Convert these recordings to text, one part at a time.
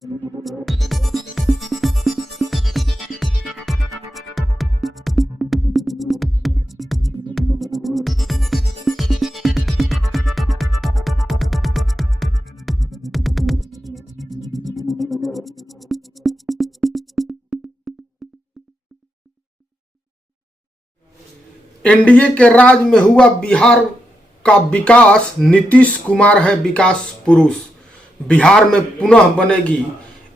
NDA के राज में हुआ बिहार का विकास। नीतीश कुमार है विकास पुरुष। बिहार में पुनः बनेगी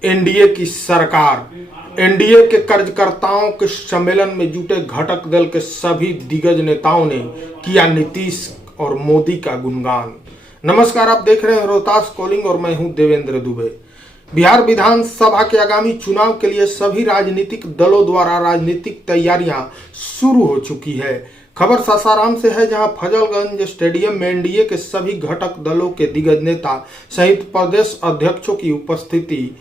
एनडीए की सरकार। एनडीए के कार्यकर्ताओं के सम्मेलन में जुटे घटक दल के सभी दिग्गज नेताओं ने किया नीतीश और मोदी का गुणगान। नमस्कार, आप देख रहे हैं रोहतास कॉलिंग और मैं हूं देवेंद्र दुबे। बिहार विधानसभा के आगामी चुनाव के लिए सभी राजनीतिक दलों द्वारा राजनीतिक तैयारियां शुरू हो चुकी है। खबर सासाराम से है, जहां फजलगंज स्टेडियम में एनडीए के सभी घटक दलों के दिग्गज नेता सहित प्रदेश अध्यक्षों की उपस्थिति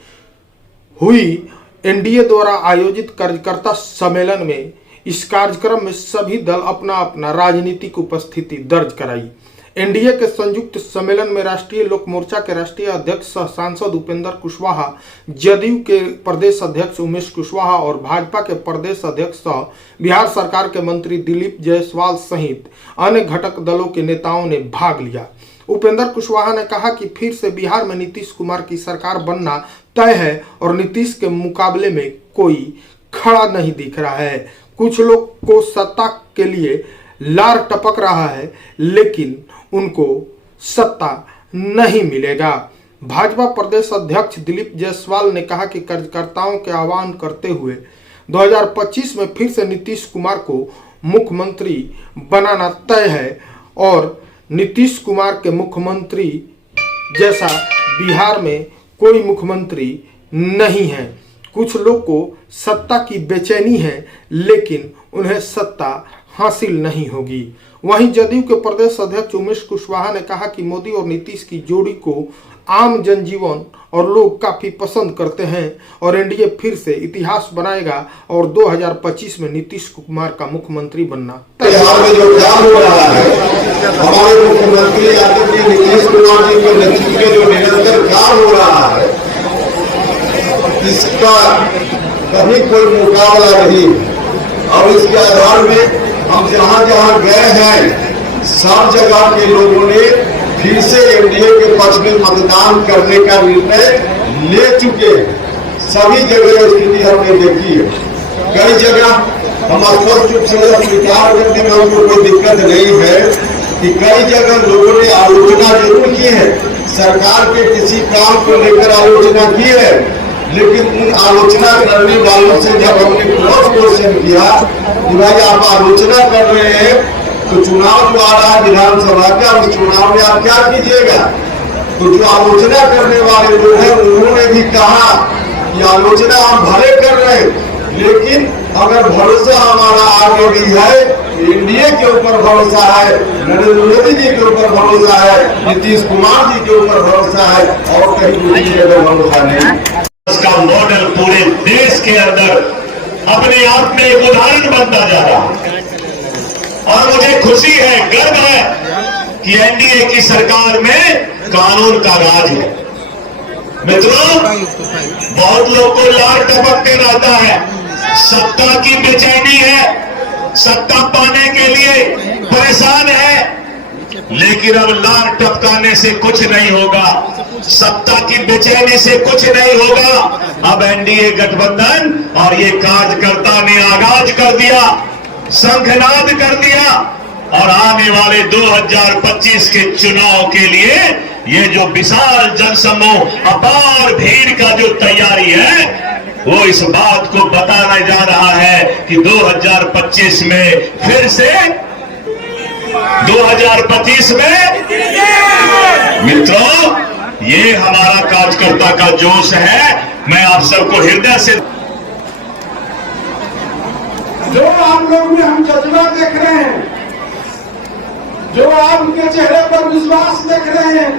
हुई। एनडीए द्वारा आयोजित कार्यकर्ता सम्मेलन में इस कार्यक्रम में सभी दल अपना अपना राजनीतिक उपस्थिति दर्ज कराई। एनडीए के संयुक्त सम्मेलन में राष्ट्रीय लोक मोर्चा के राष्ट्रीय अध्यक्ष सह सांसद उपेंद्र कुशवाहा, जदयू के प्रदेश अध्यक्ष उमेश कुशवाहा और भाजपा के प्रदेश अध्यक्ष सह बिहार सरकार के मंत्री दिलीप जायसवाल सहित अन्य घटक दलों के नेताओं ने भाग लिया। उपेंद्र कुशवाहा ने कहा कि फिर से बिहार में नीतीश कुमार की सरकार बनना तय है और नीतीश के मुकाबले में कोई खड़ा नहीं दिख रहा है। कुछ लोग को सत्ता के लिए लार टपक रहा है, लेकिन उनको सत्ता नहीं मिलेगा। भाजपा प्रदेश अध्यक्ष दिलीप जायसवाल ने कहा कि कार्यकर्ताओं के आह्वान करते हुए 2025 में फिर से नीतीश कुमार को मुख्यमंत्री बनाना तय है और नीतीश कुमार के मुख्यमंत्री जैसा बिहार में कोई मुख्यमंत्री नहीं है। कुछ लोग को सत्ता की बेचैनी है, लेकिन उन्हें सत्ता हासिल नहीं होगी। वहीं जदयू के प्रदेश अध्यक्ष उमेश कुशवाहा ने कहा कि मोदी और नीतीश की जोड़ी को आम जनजीवन और लोग काफी पसंद करते हैं और एनडीए फिर से इतिहास बनाएगा और 2025 में नीतीश कुमार का मुख्यमंत्री बनना। बिहार में जो काम हो रहा है, हमारे मुख्यमंत्री आदरणीय नीतीश कुमार जी के नेतृत्व में जो निरंतर काम हो रहा है, इसका कहीं कोई मुकाबला नहीं। और इसके आधार में हम जहां जहां गए हैं, सब जगह के लोगों ने फिर से एनडीए के पक्ष में मतदान करने का निर्णय ले चुके हैं। सभी जगह स्थिति हमने देखी है। कई जगह हम स्पष्ट रूप से स्वीकार करने में उनको कोई दिक्कत नहीं है कि कई जगह लोगों ने आलोचना जरूर की है, सरकार के किसी काम को लेकर आलोचना की है, लेकिन उन आलोचना करने वालों से जब हमने क्रॉस क्वेश्चन किया कि भाई आप आलोचना कर रहे हैं तो चुनाव जो आ रहा है विधानसभा का, उस चुनाव में आप क्या कीजिएगा, तो जो आलोचना करने वाले लोग हैं उन्होंने भी कहा कि आलोचना हम भले कर रहे हैं, लेकिन अगर भरोसा हमारा आगे भी है, एनडीए के ऊपर भरोसा है, नरेंद्र मोदी जी के ऊपर भरोसा है, नीतीश कुमार जी के ऊपर भरोसा है, और कहीं किसी जगह भरोसा नहीं। उसका मॉडल पूरे देश के अंदर अपने आप में एक उदाहरण बनता जा रहा है और मुझे खुशी है, गर्व है कि एनडीए की सरकार में कानून का राज है। मित्रों, बहुत लोग को लार टपकते रहता है, सत्ता की बेचैनी है, सत्ता पाने के लिए परेशान है, लेकिन अब लार टपकाने से कुछ नहीं होगा, सत्ता की बेचैनी से कुछ नहीं होगा। अब एनडीए गठबंधन और ये कार्यकर्ता ने आगाज कर दिया, शंखनाद कर दिया और आने वाले 2025 के चुनाव के लिए ये जो विशाल जनसमूह, अपार भीड़ का जो तैयारी है, वो इस बात को बताने जा रहा है कि 2025 में फिर से 2025 में मित्रों, ये हमारा कार्यकर्ता का जोश है। मैं आप सबको हृदय से, जो आप लोग में हम जज्बा देख रहे हैं, जो आपके चेहरे पर विश्वास देख रहे हैं,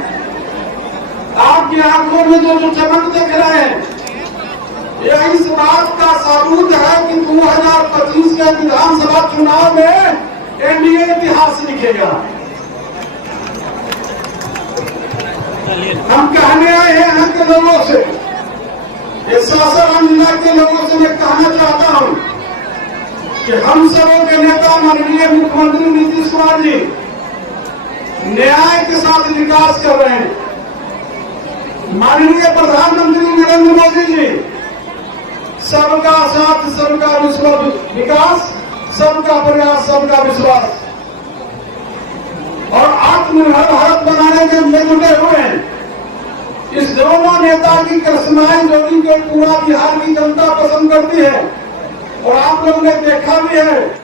आपकी आंखों में जो चमक देख रहे हैं, यह इस बात का सबूत है कि 2025 के विधानसभा चुनाव में एनडीए इतिहास लिखेगा। हम कहने आए हैं यहाँ के लोगों से जिला के लोगों से मैं कहना चाहता हूं कि हम सबों के नेता माननीय मुख्यमंत्री नीतीश कुमार जी न्याय के साथ विकास कर रहे हैं। माननीय प्रधानमंत्री नरेंद्र मोदी जी सबका साथ, सबका विकास, सबका प्रयास, सबका विश्वास और आत्मनिर्भर भारत बनाने के में जुटे हुए हैं। इस दोनों नेता की करिश्माई जोड़ी को पूरा बिहार की जनता पसंद करती है और आप लोग ने देखा भी है।